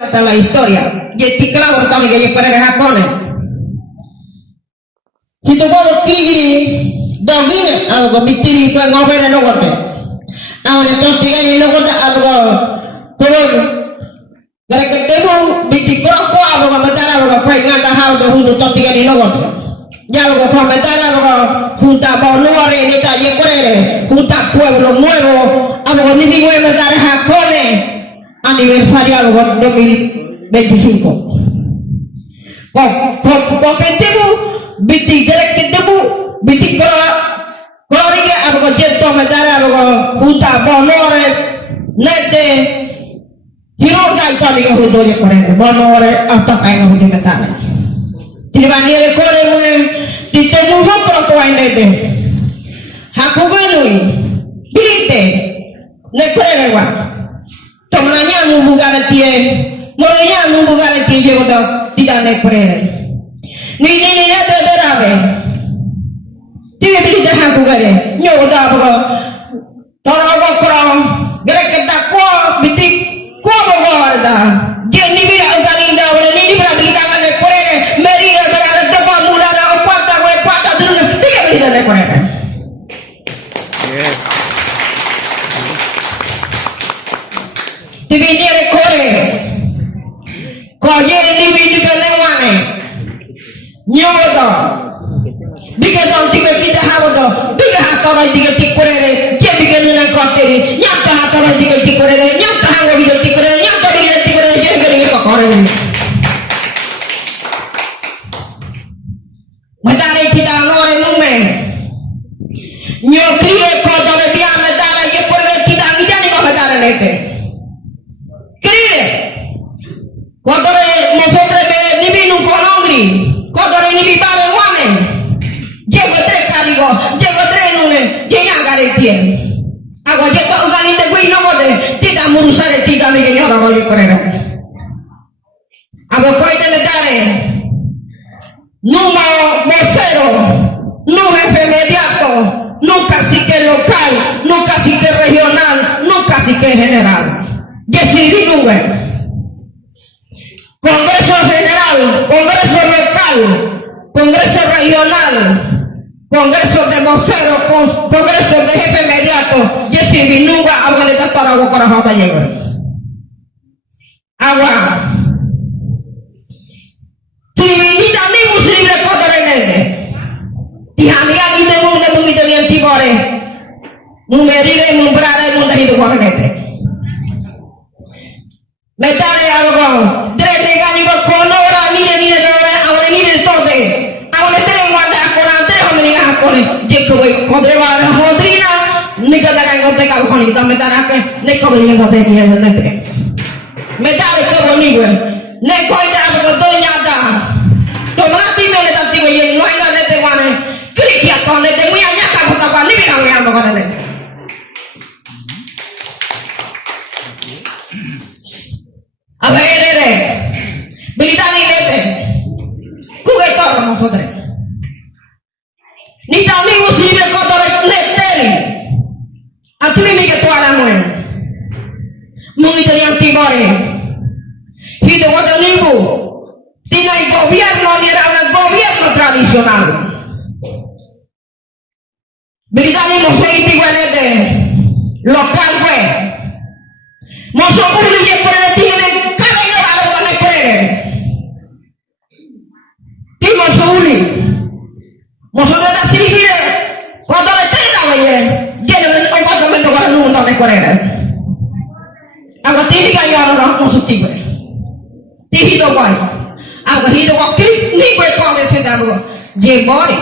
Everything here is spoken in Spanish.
Kata la historia. Jadi kelawar kami gaya pada hakone. Kita boleh kiri daging, aku bitiri kau ngawet dan ngotot. Aku ni tuh tiga ni ngotot aku terus. Gara ketemu bitik kerokok aku ngametara aku pengen tahu dah hundu tuh tiga ni ngotot. Jauh aku ngametara aku hunta bau luar ini tak ye korere, hunta pueblo nuevo. Aku ni di gue ngametara hakone. Aniversario algo 2025. Kok ketemu bitik derek ketemu bitik koloriga algo jento medara algo punta bonore nete hiro dai tali ga hudo je korene bonore afta kai ga hudo medara tiribani le kore mu ditemu hokro to ainete hakuganui bilite ne korene wa Temenanya membuka tie, mulanya membuka tie je udah tidak naik perere. Ni ada derabe. Tiga beli dah aku gare, nyo udah apa? Torobo korong, gerak kita kuah bitik kuah bogor dah. Dia ni bila ugali dah, ni bila beli dah naik perere. Meri dah berada tempat mula dah opat dah, patah terus. Tiga beli dah naik perere. Tibi ni rekore, kau je ni bini kena mana? Nyawa dah, bikin dah tiga kita hawa dah, bikin hatoran tiga tikurere, dia bikin nuna koteri, nyata hatoran tiga tikurere, nyata hawa bikin tikurere, nyata bikin tikurere, dia bikin kokore. Matare kita lore nume, nyokri rekore dia matare ye korere kita kita ni kau matare nete. Kodore nosotros ni vino con hongri, kodore ni bipale wane, llego tres carigo, llego tres nune, llega garetie. Agua jeta organi de gui no mode, tita murusare tita mi que yo ahora voy a correr. Agua coite me dare, número vocero, no jefe inmediato, no cacique local, no cacique regional, no cacique general. Decidí nunca. Congreso general, congreso local, congreso regional, congreso de vocero, congreso de jefe inmediato, Jesse Binunga, agua de tatara agua para jota llega. Agua. Trivinita ni muslim de kota renege. Tihania ni temu de mungi de lian tibore. Mumerire mumbrare munda hidup orang nete. Metare agua. Ni konora ni dora awale ni tote awale tere wanda akona tere hamni akone jekko boy kodre wara hodrina ni kada kan gote ka khoni ta metara ke ne ko ni gote ni nete metare ko boni we ne ko ida ab ko donya da to manati mele tatti we ye nganga nete wane krikia ko ne de muya nya ka bota ba ni bi ka we ando ko ne abere Militari nete, kugai tor maksudnya. Ni tali muslim kotor neteri. Ati mi ke tuara moe. Mungi dari yang timore. Hidup wajah nibu. Tinai gobierno ni era gobierno tradisional. Militari musuh itu gue nete. Lokal gue. Musuh gue dia korene tinggal kabe ke ada bukan korene. Masuli, masuknya tak sini kiri, kotor itu tidak aja, dia dengan obat teman tu kalau nunggu tak korek. Agak tinggi kan orang masuk tiga, tinggi tu kau, agak hidup kau kiri, ni kau kau desa dah bukan, je body.